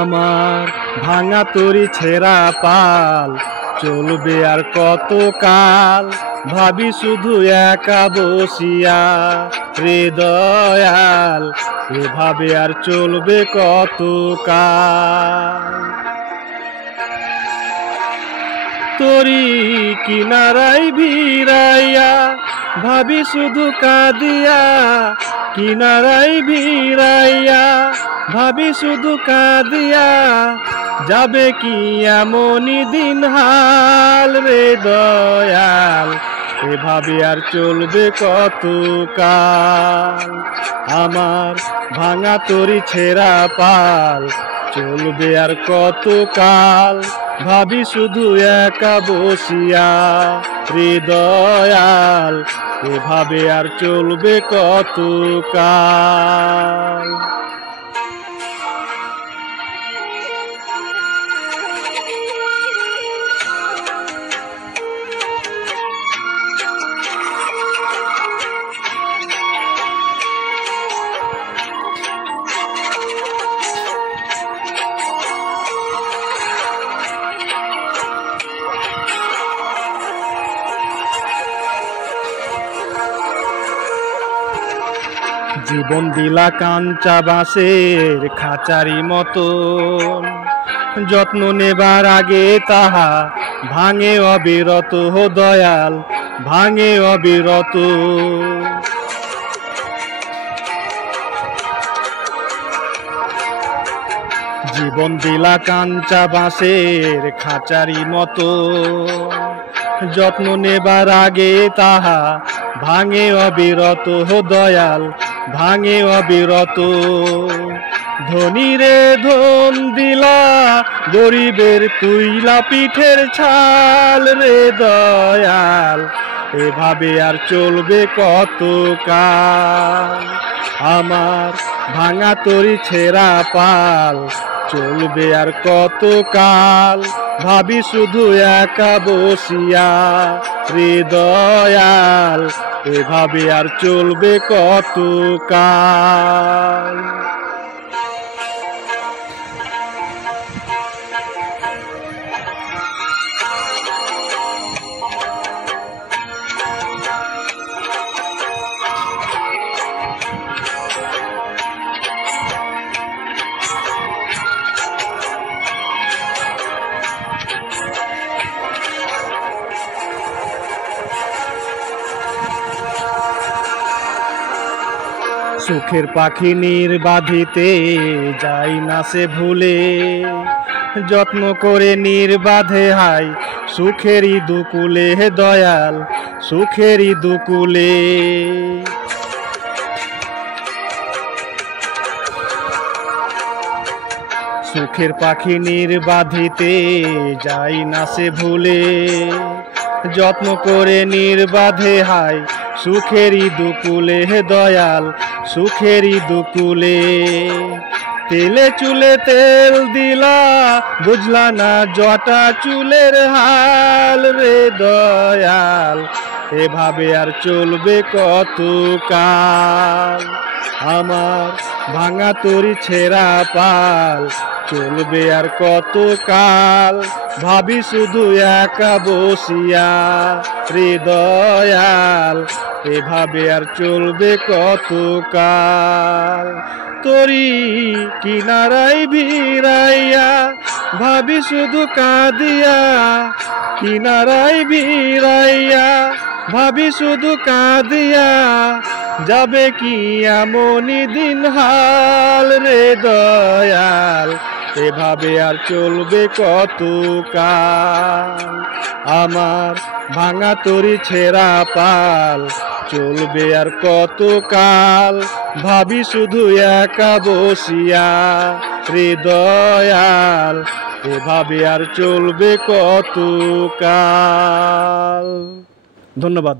আমার ভাঙা তরি ছেঁড়া পাল চলবে আর কত কাল, ভাবি শুধু একা বসিয়া রে দয়াল, এভাবে আর চলবে কত কাল। তরি কিনারাই ভিড়াইয়া ভাবি শুধু কাঁদিয়া, কিনারাই ভিড়াইয়া ভাবি শুধু কাঁদিয়া, যাবে কি এমনই দিন হাল রে দয়াল, এভাবে আর চলবে কত কাল। আমার ভাঙা তরি ছেঁড়া পাল চলবে আর কত কাল, ভাবি শুধু একা বসিয়া রে দয়াল, এভাবে আর চলবে কত কাল। জীবন দিলা কাঞ্চা বাঁশের খাঁচারি মতন, যত্ন নেবার আগে তাহা ভাঙে অবিরত দয়াল, ভাঙে অবিরত। জীবন দিলা কাঞ্চা বাঁশের খাঁচারি মতন, যত্ন নেবার আগে তাহা ভাঙে অবিরত দয়াল, ভাঙে অবিরত। ধনীরে ধন দিলা গরিবের তুইলা পিঠের ছাল রে দয়াল, এভাবে আর চলবে কত কাল। আমার ভাঙা তরি ছেঁড়া পাল চলবে আর কত কাল, ভাবি শুধু একা বসিয়া রে দয়াল, এভাবে আর চলবে কত কাল। সুখের পাখি নির্বাধিতে যাই না সে ভুলে, যত্ন করে নির্বাধে হাই সুখেরই দুকুলে হে দয়াল, সুখেরই দুকুলে। সুখের পাখি নির্বাধিতে যাই না সে ভুলে, যত্ন করে নির্বাধে হাই সুখেরই দুকুলে হে দয়াল, সুখেরই দুকুলে। তেলে চুলে তেল দিলা বুঝলা না জটা চুলের হাল রে দয়াল, এভাবে আর চলবে কত কাল। আমার ভাঙা তরি ছেঁড়া পাল চলবে আর কত কাল, ভাবি শুধু একা বসিয়া রে দয়াল, এভাবে আর চলবে কত কাল। তরি কিনারাই ভিড়াইয়া ভাবি শুধু কাঁদিয়া, কিনারাই ভিড়াইয়া ভাবি শুধু কাঁদিয়া, যাবে কি এমনই দিন হাল রে দয়াল, এভাবে আর চলবে কত কাল। আমার ভাঙা তরি ছেঁড়া পাল চলবে আর কত কাল, ভাবি শুধু একা বসিয়া রে দয়াল, এভাবে আর চলবে কত কাল। ধন্যবাদ।